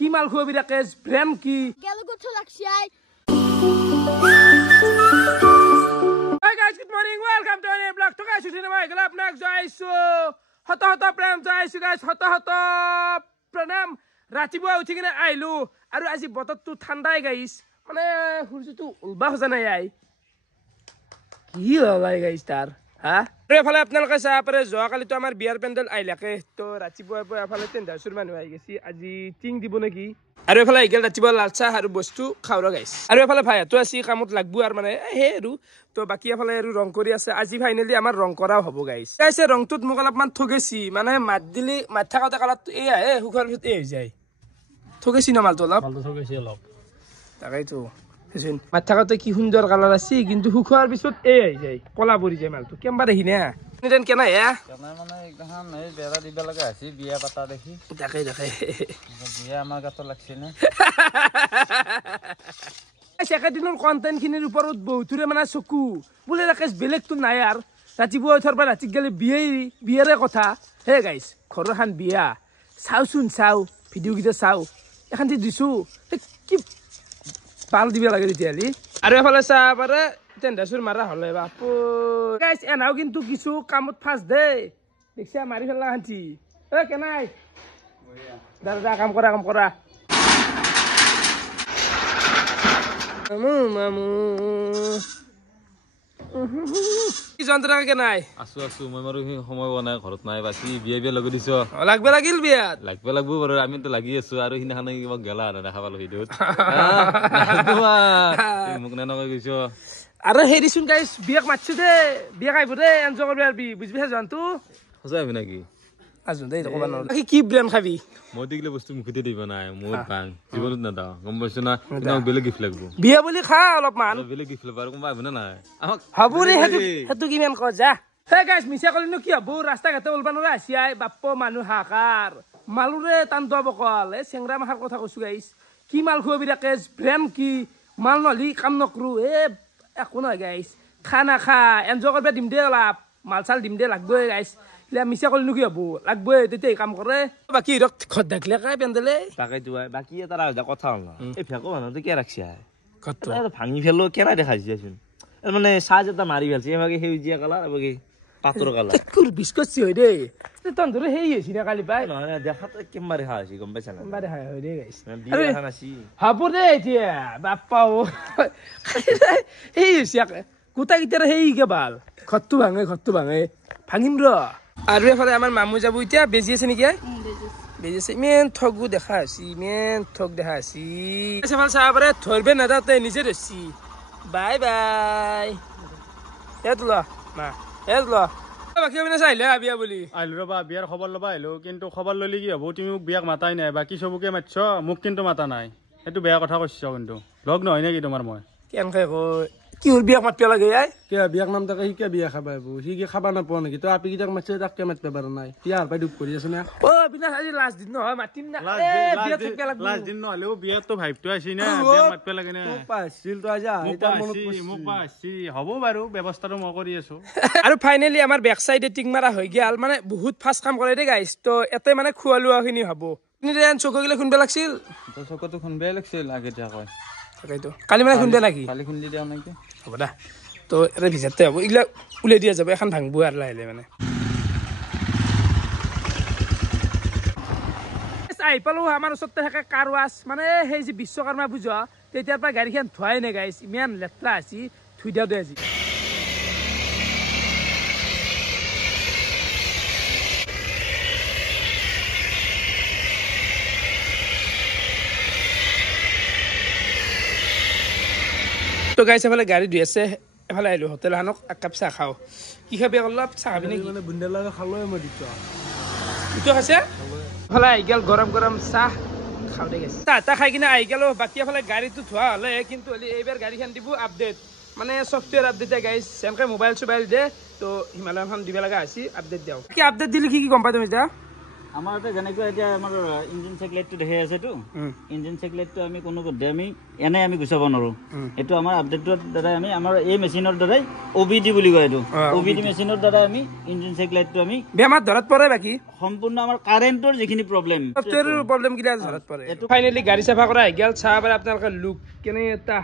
কি মাল খুৱাবি ৰাকেশ ব্ৰেণ্ড কি গেল গুছ লাগছিয়াই Hi guys, good morning. Welcome to our vlog. To guys, today I will apnak jaisu. Hota pranam jaisu guys. Hota pranam. Ratibuwa uthi kine ailu. Aru aji botot tu thandai guys. Mane hurju tu ulba hoja nai ai. Ki hola guys tar? Ha? Aru efale apnaloke sa pare joa kali to amar biar pendel ailake. To ratibuwa po efale 10,000 manu ai gesi. Aji ting dibo neki. আৰু এফালে eagle ৰাতিপুৱা লাল চাহ আৰু বস্তু খাওঁৰ গাইছ আৰু এফালে ভাই তো আছে কামত লাগবো আৰু মানে হে আৰু তো বাকি এফালে আৰু ৰং কৰি আছে আজি ফাইনালি আমাৰ ৰং কৰাও হ'ব গাইছ গাইছে ৰংটোত মোক অলপমান ঠগেছি মানে মাত দিলি মাত থাকাতে কালাত এই আহে হুখাৰ পিছত এই যায় ঠগেছি না মালটো অলপ ঠগেছি অলপ তাকাইতো হেছিন মাত থাকাতে কি সুন্দৰ কালাৰ আছে কিন্তু হুখাৰ পিছত এই যায় কলা পৰি যায় মালটো কেমবা দেখি না নিদেন কেনা হে কেনা মানে একদম এই বেৰা দিবা লাগা আছে বিয়া পাতা দেখি তাকে বিয়া আমাৰ গাত লাগছে না সেকেদিনৰ কন্টেন্ট খিনিৰ ওপৰত বহুতৰে মানে চকু বোলে ৰাকেশ বেলেগটো নাই আৰু ৰাতিপুৱা উঠাৰ পৰা ৰাতি গেলে বিয়াৰে কথা হে গাইছ ঘৰৰ খান বিয়া চাওচোন চাও ভিডিঅ' কেইটা চাও এখন দিছো কি পাল দিব লাগে তেতিয়ালি আৰু এফালে চাহ পাৰে টেন্ডাচুৰ মাৰা হলে বাপু গাইছ এনাও কিন্তু কিছু কামত ফাঁচ দে দেখছা মাৰি ফেলা হাঁচি এ কেনাই দাদা কাম কৰা মামু কি যন্ত্ৰণা কেনাই আছো মই মাৰু সময় বনাই ঘৰত নাই বাকি বিয়া লগাই দিছ লাগবে লাগিল বিয়াত লাগব বাৰু আমিতো লাগি আছো আৰু হিনাখানে কিবা গেলা আৰু দেখা পালো ভিডিঅ'ত মোক নেনকৈ গৈছ আৰু হেৰিচোন গাইছ বিয়াক মাতছো দে বিয়াক আহিব দে এনজয় কৰিব পাৰিবি বুজিবি জন্তু সঁচাই আমি নেকি আছো দেই ক'ব নোৱাৰো কি ব্ৰেণ্ড খাবি মই দিলে বস্তু মুখতে দিব নাই মোৰ ভাং জীৱনত নাদাও গম পাইছো না তোমাক বেলেগ গিফ্ট লাগব বিয়া বুলি খা অলপমান বেলেগ গিফ্ট ল'ব আৰু কোনোবা আহিব না নাই আমাক হ'ব ৰে সেইটো কিমান ক যা হে গাইছ মিছা কলিনো কি হ'ব ৰাস্তা ঘাটে ওলবা নৰা আছিয়াই বাপ্প মানুহ হাকাৰ মালুৰে টানটোৱা বকল এই চেংৰা মাখাৰ কথা কৈছো গাইছ কি মাল খুৱাবি ৰাকেশ ব্ৰেণ্ড কি মাল নহলি কাম নকৰো একো নহয় গাইছ খানা খা এনজয় কৰিব দিম দে অলপ মাল চাল দিম দে লাগবই গাইছ মিছা কলিনো কি হ'ব লাগবই তেতিয়া কাম কৰে বাকী ঘৰত দেখিলে কাই পেণ্ডেলে তাকেইতো বাকি এটা কথা হ'ল এই ফেকো মানুহটো কিয় ৰাখছি ভাঙি ফেলো কেনে দেখাইছিচোন মানে চাৰ্জ এটা মাৰি ফেলছে এভাগে সেউজীয়া কালাৰ এভাগে পাতৰ কালাৰ তোৰ বিস্কুট হয় দেই তহঁতৰ সেই হৈছে না কালি পাই নহয় দেখাত একেবাৰে খা হৈছে গম পাইছা না একেবাৰে হয় দেই গাইছ বিয়া এখন আছি হ'ব দে এতিয়া বাপ্পা সেই হৈছে গোটা কেইটাৰ সেই কে ভাল ঘৰটো ভাঙে ভাঙিম ৰ আৰু এফালে আমাৰ মামু যাব এতিয়া বেজি আছে নেকি বেজি আছে ইমান ঠগো দেখা আছে ইমান ঠগ দেখা আছে এফালে চাব পাৰে ধৰবে নাযাওঁতে নিজে ধৰছি বাই বাকী চাইলে বিয়া বুলি আহিলো ৰবা বিয়াৰ খবৰ ল'বা আহিলো কিন্তু খবৰ ললি কি হ'ব তুমি মোক বিয়াক মাতাই নাই বাকী চবকে মাতছ মোক কিন্তু মাতা নাই সেইটো বেয়া কথা কৈছ কিন্তু লগ নহয় নেকি তোমাৰ মই কেনেকে কয় কিহৰ বিয়াক মাতিব লাগে কিয় বিয়াক নাম তাকে সি কিয় বিয়া খাবা সি কি খাবা নাপোৱা নেকি তই আপিকেইটাক মাতিছে তাক কিয় মাতিব পাৰা নাই বিয়াৰ পাই দুখ কৰি আছে না বিনাশ আজি লাষ্ট দিন নহয় মাতিম না লাষ্ট দিন নহলেও বিয়াতো ভাইবটো আছে না বিয়া মাতিব লাগে না পাইছিল তো আজি মোক পাইছি হ'ব বাৰু ব্যৱস্থাটো মই কৰি আছো আৰু ফাইনেলি আমাৰ বেক চাইডে টিং মাৰা হৈ গেল মানে বহুত ফাষ্ট কাম কৰে দেই গাইছ তো এতে মানে খোৱা লোৱা খিনি হ'ব চকুগিলা খুন্দা লাগছিল চকুটো খুন্দবাই লাগছিল আগতীয়াকৈ কালি মানে খুন্দে নাকি কালি খুন্দি দিয়া নাকি হ'ব দা তো এটা ভিজাতে হ'ব এইগিলা উলিয়াই দিয়া যাব এখন ভাঙব আৰু লাহে মানে আহি পালো আমাৰ ওচৰতে থাকে কাৰ ৱাছ মানে সেই যে বিশ্বকৰ্মা পূজা তেতিয়াৰ পৰা গাড়ীখন ধোৱাই নাই গাইছ ইমান লেতেৰা আছে ধুই দিওঁ দে আজি তো গাইছ এফালে গাড়ী ধুই আছে এফালে আহিলো হোটেল এখনক একাপ চাহ খাওঁ কি খাবি অলপ চাহ খাবি নেকি মানে বুন্দিয়া লগা খালোৱে মই দিছো ইটো খাইছে এফালে আহি গেল গৰম চাহ খাওঁ দে গাইছ চাহ খাই কিনে আহি গেলো বাকী এফালে গাড়ীটো ধোৱা হ'লে কিন্তু এইবাৰ গাড়ীখন দিব আপডেট মানে ছফ্টৱেৰ আপডেট গাইছ এনেকৈ মোবাইল চোবাইল দে তো হিমালয়খন দিব লগা হৈছে আপডেট দিওঁ কি আপডেট দিলে কি গম পাই তুমি এতিয়া আমাৰ যেনেকৈ এতিয়া আমাৰ ইঞ্জিন চেকলেটটো দেখাই আছেতো ইঞ্জিন চেকলেটটো আমি কোনো পদ্ধতি আমি এনে আমি গুচাব নোৱাৰোঁ এইটো আমাৰ আপডেটৰ দ্বাৰাই আমি আমাৰ এই মেচিনৰ দ্বাৰাই OBD বুলি কয় এইটো OBD মেচিনৰ দ্বাৰাই আমি ইঞ্জিন চেকলেটটো আমি বেমাৰ ধৰাত পৰে বাকী সম্পূৰ্ণ আমাৰ কাৰেণ্টৰ যিখিনি প্ৰব্লেম সফটৱেৰৰ প্ৰব্লেম কিটা ধৰাত পৰে এইটো ফাইনালি গাড়ী চাফা কৰা হৈ গ'ল চাহ পাৰে আপোনালোকে লুক কেনে এটা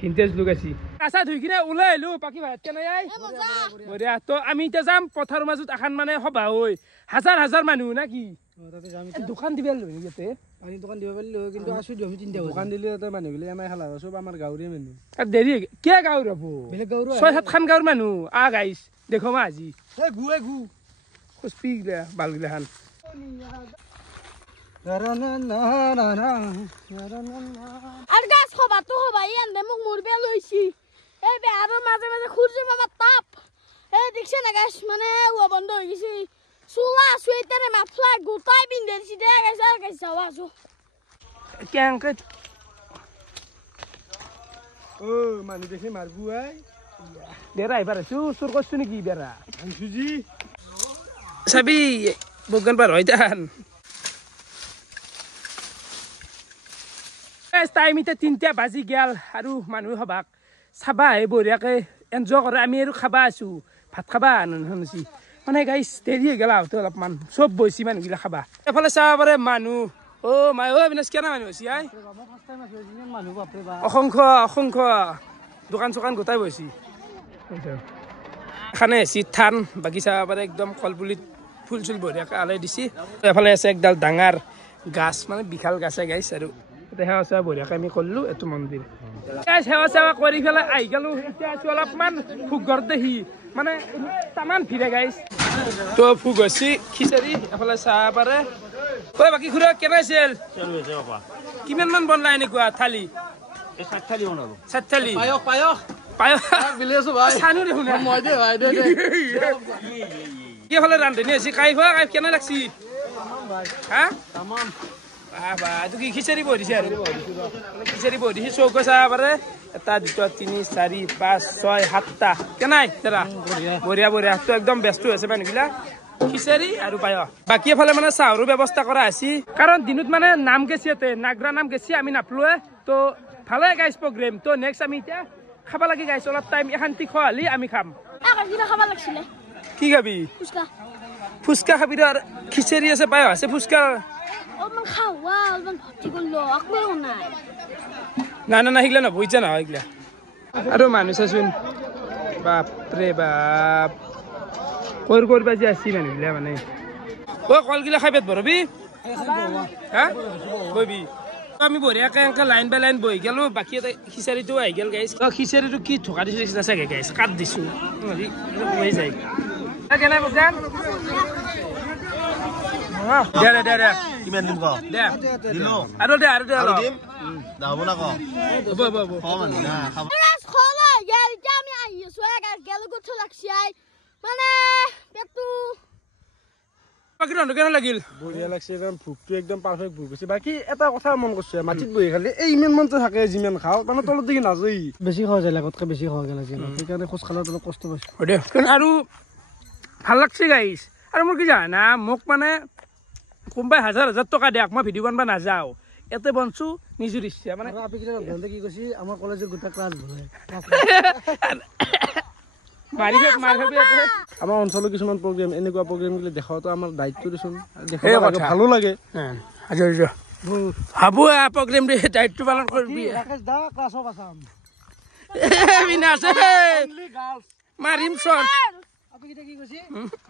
ভিন্টেজ লুক আছে কাঁচা ধুই কিনে ওলাই আহিলো বাকী ভাত কেনে আই বঢ়িয়া তো আমি এতিয়া যাম পথাৰৰ মাজত এখন মানে সভা হৈ হাজাৰ হাজাৰ মানুহ না কি দোকান দিব ইয়াতে আমি দোকান দিব পাৰিলো কিন্তু আছো আমি তিনিটা দোকান দিলে তাতে মানুহবিলাক আমাৰ খালা চব আমাৰ গাঁৱৰে মানুহ আৰু দেৰি কিয় গাঁৱৰ হ'ব বেলেগ গাঁৱৰ 6-7খন গাঁৱৰ মানুহ গাইছ দেখো মই আজি গু খুচপি গিলা বালগিলাখান আর গাছ খবাতো হবাই আনবে মোক মুরবে লইছি এই বেহারের মাঝে মাঝে খুঁজছি মামা তাপ এই দেখছে না গাছ মানে ও বন্ধ হয়ে গেছি চুলা সুইটারে মাফলাই গোটাই পিন্ধে দিছি দে গাছ আর গাছ যাওয়া আছো কেংকে ও মানুহ দেখি মারবু আই বেৰা এবাৰ আছো চুৰ কৰছো নেকি বেৰা সুজি চাবি বগান পাৰ হয় তাহান টাইম এতিয়া 3টা বাজি গেল আৰু মানুহ সভাক চাবা আহে বঢ়িয়াকে এনজয় কৰে আমি আৰু খাবা আছো ভাত খাবা শুনিছি মানে গাইছ দেৰি হৈ গেল আহোঁতে অলপমান চব বৈছি মানুহগিলা খাবা এফালে চাব পাৰে মানুহ মাই বিনাশ কেনে মানুহ হৈছে আই অসংখ্য অসংখ্য দোকান চোকান গোটাই বৈছি এখানে এচি থান বাকি চাব পাৰে একদম কলপুলিত ফুল চুল বঢ়িয়াকে আলাই দিছি এফালে আছে একডাল ডাঙৰ গাছ মানে বিশাল গাছে গাইছ আৰু সেৱা চেৱা বঢ়িয়াকে আমি কৰিলো এইটো মন্দিৰ সেৱা চেৱা কৰি পেলাই আহি গলো এতিয়া আছো অলপমান ভোগ ঘৰ দেখি মানে তামান ভিৰে গাইছ তো ভোগ হৈছে খিচাৰি এফালে চাহ পাৰে বাকী খুৰা কেনে আছিল কিমান মান বনলা এনেকুৱা থালি 7 থালি বনালো 7 থালি পায়স পায়স বিলি আছো ভাই চানো দেখোন মই দে ভাই দে কি হলে ৰান্ধনি আছে কাই খোৱা কেনে লাগছি হা তামাম বাবা তো কি খিচাৰি বহি দিছে আৰু খিচাৰি বহি দিছে চৌক চাহ পাৰে 1 2 3 4 5 6 7টা কেনাই তেৰা বঢ়িয়া বঢ়িয়া তো একদম ব্যস্ত হৈছে মানুহগিলা খিচাৰি আৰু পায়স বাকী এফালে মানে চাহৰো ব্যৱস্থা কৰা আছে কাৰণ দিনত মানে নাম গেছি ইয়াতে নাগৰা নাম গেছি আমি নাপলোৱে তো ভালে গাইছ প্ৰগ্ৰেম তো নেক্সট আমি এতিয়া খাবা লাগি গাইছ অলপ টাইম এখান্তি খোৱালি আমি খাম কিবা খাব লাগছিলে কি খাবি ফুচকা ফুচকা খাবি আৰু খিচাৰি আছে পায়স আছে ফুচকা অলপমান খাওয়া অলপমান ভৰ্তি কৰিলো আকৌ নাই না শিকলে ন বুজিছা নহয় এইগিলা আৰু মানুহ চাচোন বাপৰে বাপ কৰবা যে আছি মানুহগিলা মানে কলগিলা খাই পেট ভৰবি হা বহিবি আমি বঢ়িয়াকে এনেকে লাইন বাই লাইন বহি গেলো বাকী এটা খিচাৰিটো আহি গেল গাইছ খিচাৰিটো কি ঠকা দিছো চাগে গাইছ কাট দিছো হৈ যায় কেনে বজান দে কিমান দিম ক দে দিলো আৰু দে অলপ দিম দাব না ক হ'ব ক মানে না খাব গাছ খলা গেল এতিয়া আমি আহি আছো গাছ গেল গুঠ লাগছি মানে পেটটো বাকী ৰন্ধ কেনে লাগিল বঢ়িয়া লাগছে একদম ভোকটো একদম পাৰফেক্ট ভোক হৈছে বাকী এটা কথা মন কৰিছে মাটিত বহি খালি এই ইমান মনটো থাকে যিমান খাওঁ মানে তলত দেখি নাযায় বেছি খোৱা যায় আগতকৈ বেছি খোৱা গেল সেইকাৰণে খোজ খালত অলপ কষ্ট পাইছোঁ আৰু ভাল লাগছে গাইছ আৰু মোৰ কি জানা মোক মানে কোনোবাই 1000 টকা দিয়ক মই ভিডিঅ' বনাব নাযাওঁ এতে বনছো নিজৰ ইচ্ছা মানে কি কৈছে আমাৰ কলেজৰ গোটেই ক্লাছ ভৰাই আমাৰ অঞ্চলৰ কিছুমান প্ৰগ্ৰেম এনেকুৱা প্ৰগ্ৰেমবিলাক দেখাওঁতো আমাৰ দায়িত্ব দেচোন ভালো লাগে ভাবো প্ৰগ্ৰেম দায়িত্ব পালন কৰিবি মাৰিম চৰ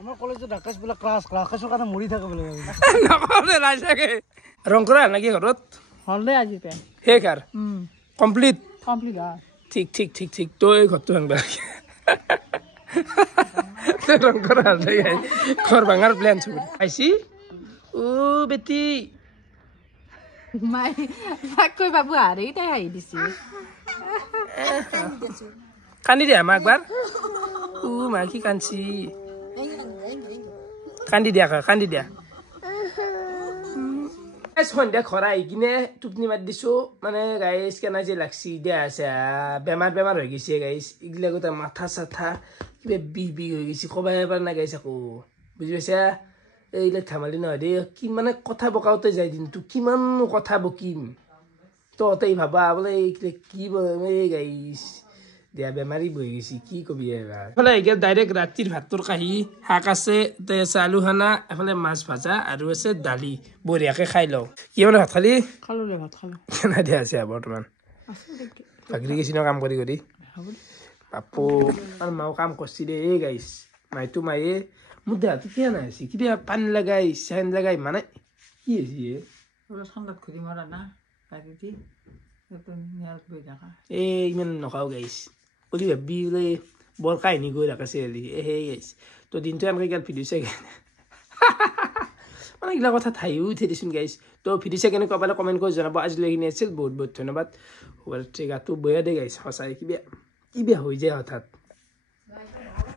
আমাৰ কলেজত ডাকাইছবিলাক ক্লাছৰ কাৰণে মৰি থাকে বোলে নকৰে নাই চাগে ৰং কৰা নেকি ঘৰত হলে আজি পে শেষ আৰু কমপ্লিট কমপ্লিট ঠিক ঠিক ঠিক ঠিক তই ঘৰটো ভাঙবা ৰং কৰা ঘৰ ভাঙাৰ প্লেন চব আইছি বেটি মাই কৈ বাবু হাৰি তাই হাঁহি দিছে কান্দি দে আমাক একবাৰ মা কি কান্দছি কান্দি দিয়া সন্ধ্যা ঘৰ আহি কিনে টোপনি মাৰি দিছো মানে গাইছ কেনে যে লাগছি দিয়া আছে বেমাৰ হৈ গৈছে গাইছ এইগিলা গোটেই মাথা চাথা কিবা বিষ হৈ গৈছে কবাই এবাৰ নাই গাইছ আকৌ বুজি পাইছা এইবিলাক ধেমালি নহয় দেই কি মানে কথা বকাওতে যায় দিনটো কিমান কথা বকিম তহঁতেই ভাবা বোলে কি এই গাইছ দিয়া বেমাৰী বহি গৈছি কি কবি এবাৰ এফালে এতিয়া ডাইৰেক্ট ৰাতিৰ ভাতৰ কাঁহী শাক আছে আলু খানা এফালে মাছ ভাজা আৰু আছে দালি বঢ়িয়াকে খাই লওঁ কি মানে ভাত খালি খালো দে ভাত খালো কেনে দিয়া আছে বৰ্তমান বাকী গৈছি ন কাম কৰি কৰি বাপু আৰু মাও কাম কৰিছি দে এই গাইছ মাইতো মায়ে মোৰ দেহাটো কিয় নাই আছে কিবা পানী লগাই চেন লগাই মানে কি হৈছে ঠাণ্ডাত ঘূৰি মৰা না এই ইমান নখাও গাইছ বুলি ভাবি বোলে বৰ কাহিনী গৈ ৰাখিছে সেই গাইছ তো দিনটো এনেকৈ গাল ভিডিঅ' চাই মানে এইগিলা কথা হাঁহিও উঠি দিছোন গাইছ তো ভিডিঅ' চাই কেনেকুৱা পালে কমেণ্ট কৰি জনাব আজিলৈ এইখিনি আছিল বহুত বহুত ধন্যবাদ গাটো বয়া দে গাইছ সঁচাই কিবা হৈ যায় হঠাৎ